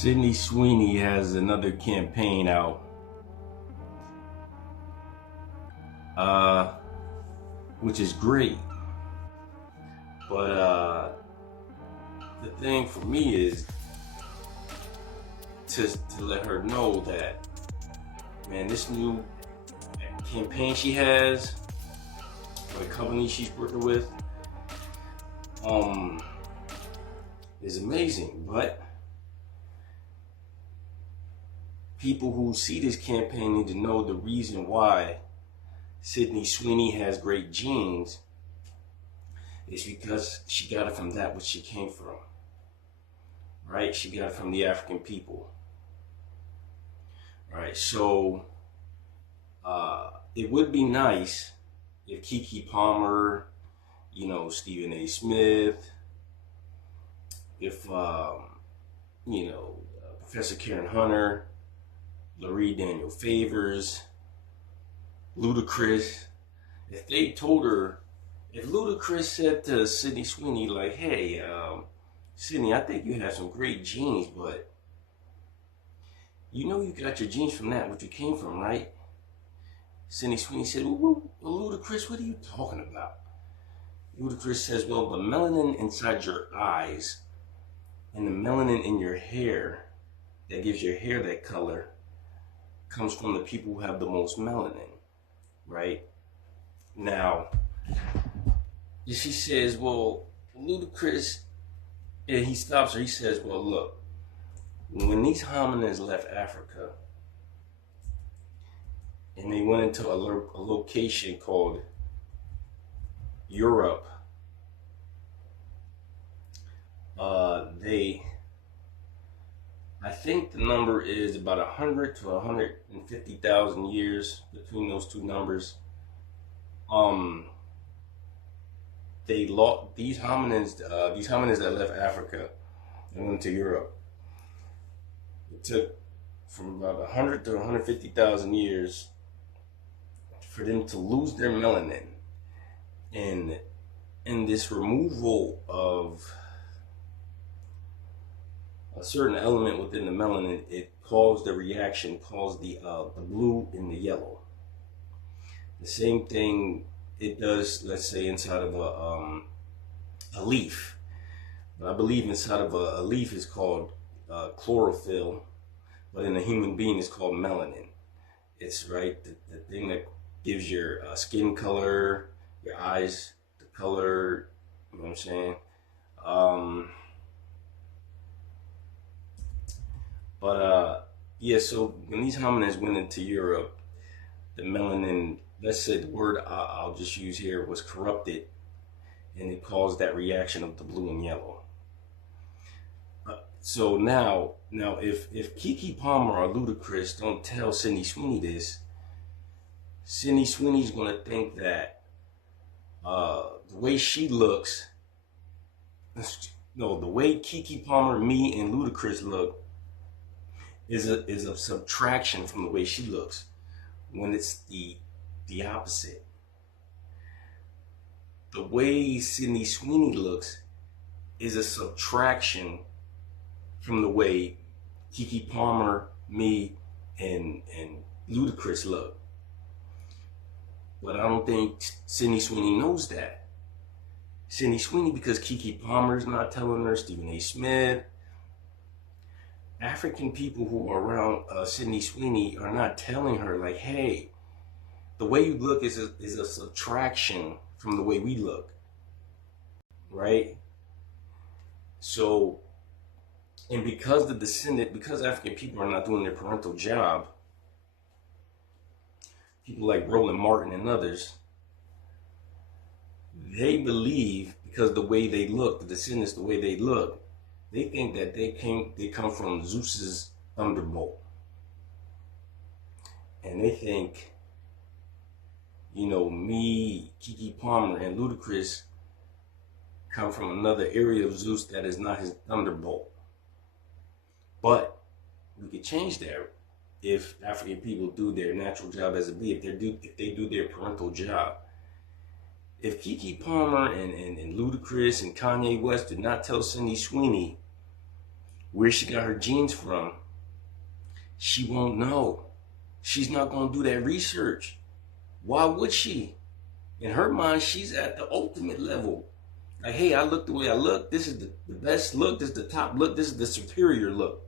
Sydney Sweeney has another campaign out, which is great. But the thing for me is to let her know that, man, this new campaign she has, or the company she's working with, is amazing. But people who see this campaign need to know the reason why Sydney Sweeney has great genes is because she got it from that which she came from, right? She got it from the African people, right? So it would be nice if Keke Palmer, Stephen A. Smith, if Professor Karen Hunter, Larry Daniel Favors, Ludacris, if they told her, if Ludacris said to Sydney Sweeney, like, hey, Sydney, I think you have some great genes, but you got your genes from that, which you came from, right? Sydney Sweeney said, well, Ludacris, what are you talking about? Ludacris says, well, the melanin inside your eyes and the melanin in your hair that gives your hair that color comes from the people who have the most melanin, right? Now, she says, well, Ludacris, and he stops her, he says, well, look, when these hominids left Africa and they went into a location called Europe, I think the number is about 100 to 150,000 years between those two numbers. These hominids that left Africa and went to Europe. It took from about 100 to 150,000 years for them to lose their melanin, and in this removal of a certain element within the melanin, it caused the reaction, caused the blue and the yellow. The same thing it does, let's say, inside of a leaf. But I believe inside of a leaf is called chlorophyll, but in a human being it's called melanin. It's right, the thing that gives your skin color, your eyes, the color, you know what I'm saying? So when these hominids went into Europe, the melanin, let's say the word I'll just use here, was corrupted, and it caused that reaction of the blue and yellow. So now if Keke Palmer or Ludacris don't tell Sydney Sweeney this, Sydney Sweeney's going to think that the way she looks, the way Keke Palmer, me, and Ludacris look is a subtraction from the way she looks, when it's the opposite. The way Sydney Sweeney looks is a subtraction from the way Keke Palmer, me, and Ludacris look. But I don't think Sydney Sweeney knows that. Sydney Sweeney, because Keke Palmer's not telling her, Stephen A. Smith, African people who are around Sydney Sweeney are not telling her, like, hey, the way you look is a subtraction from the way we look, right? So, and because African people are not doing their parental job, people like Roland Martin and others, they believe, because the way they look, the descendants, the way they look, they think that they come from Zeus's thunderbolt. And they think, me, Keke Palmer, and Ludacris come from another area of Zeus that is not his thunderbolt. But we could change that if African people do their natural job as a bee, if they do their parental job. If Keke Palmer and Ludacris and Kanye West did not tell Sydney Sweeney where she got her genes from, she won't know. She's not going to do that research. Why would she? In her mind, she's at the ultimate level. Like, hey, I look the way I look. This is the best look. This is the top look. This is the superior look.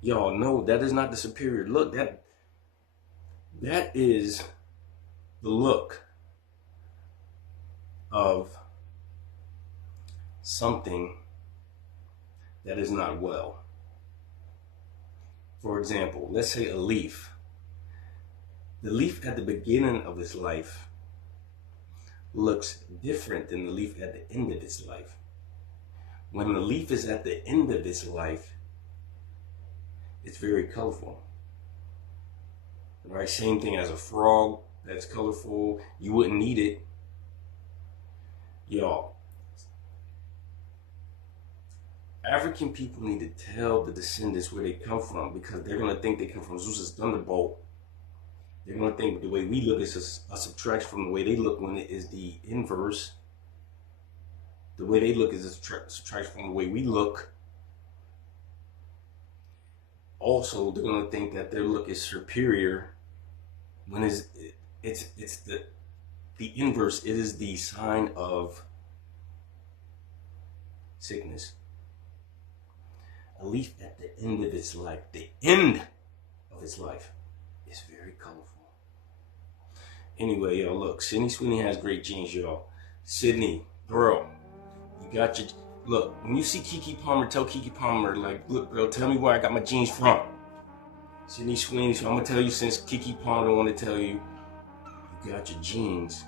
Y'all know that is not the superior look. That is the look of something that is not well. For example, let's say a leaf. The leaf at the beginning of its life looks different than the leaf at the end of its life. When the leaf is at the end of its life, it's very colorful. Right? Same thing as a frog that's colorful. You wouldn't need it. Y'all, African people need to tell the descendants where they come from, because they're going to think they come from Zeus's thunderbolt. They're going to think the way we look is a subtraction from the way they look, when it is the inverse. The way they look is a subtraction from the way we look. Also, they're going to think that their look is superior, when it's the inverse. It is the sign of sickness. A leaf at the end of its life, is very colorful. Anyway, y'all, look, Sweeney has great genes, y'all. Sydney, girl, you got your, look, when you see Keke Palmer, tell Keke Palmer, like, look, girl, tell me where I got my genes from. Sweeney, so I'm going to tell you, since Keke Palmer don't want to tell you, you got your genes